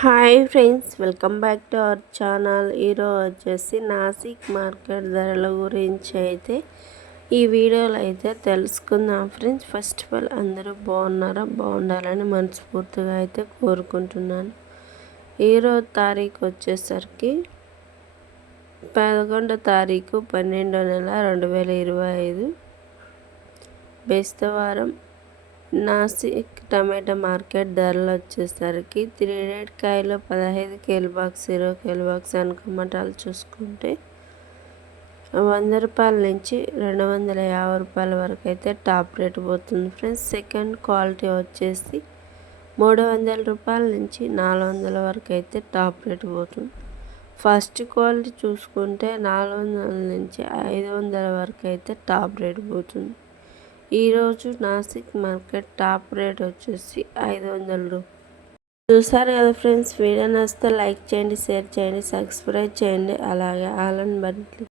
Hi friends welcome back to our channel. ఈరోజు వచ్చేసి Nashik market ధరల గురించి అయితే ఈ వీడియోలో అయితే తెలుసుకుందాం ఫ్రెండ్స్. ఫస్ట్ ఆఫ్ ఆల్ అందరూ బాగున్నారా? బాగుండాలని మనస్ఫూర్తిగా అయితే కోరుకుంటున్నాను. ఈరోజు తారీఖు వచ్చేసరికి పదకొండో తారీఖు పన్నెండో నెల రెండు వేల ఇరవై ఐదు. బేస్తవారం నాసిక్ టమాటా మార్కెట్ ధరలు వచ్చేసరికి త్రీ రేట్ కాయలు పదహైదు కేల్ బాక్స్ ఇరవై కేల్ బాక్స్ అనుకమటాలు చూసుకుంటే వంద రూపాయల నుంచి రెండు వందల యాభై రూపాయల వరకు అయితే టాప్ రేట్ పోతుంది ఫ్రెండ్స్. సెకండ్ క్వాలిటీ వచ్చేసి మూడు వందల రూపాయల నుంచి నాలుగు వందల వరకు అయితే టాప్ రేట్ పోతుంది. ఫస్ట్ క్వాలిటీ చూసుకుంటే నాలుగు వందల నుంచి ఐదు వందల వరకు అయితే టాప్ రేట్ పోతుంది. ఈరోజు నాసిక్ మార్కెట్ టాప్ రేట్ వచ్చేసి ఐదు వందలు చూసారు కదా ఫ్రెండ్స్ వీడియో నచ్చితే లైక్ చేయండి షేర్ చేయండి సబ్స్క్రైబ్ చేయండి. అలాగే ఆల్ అండ్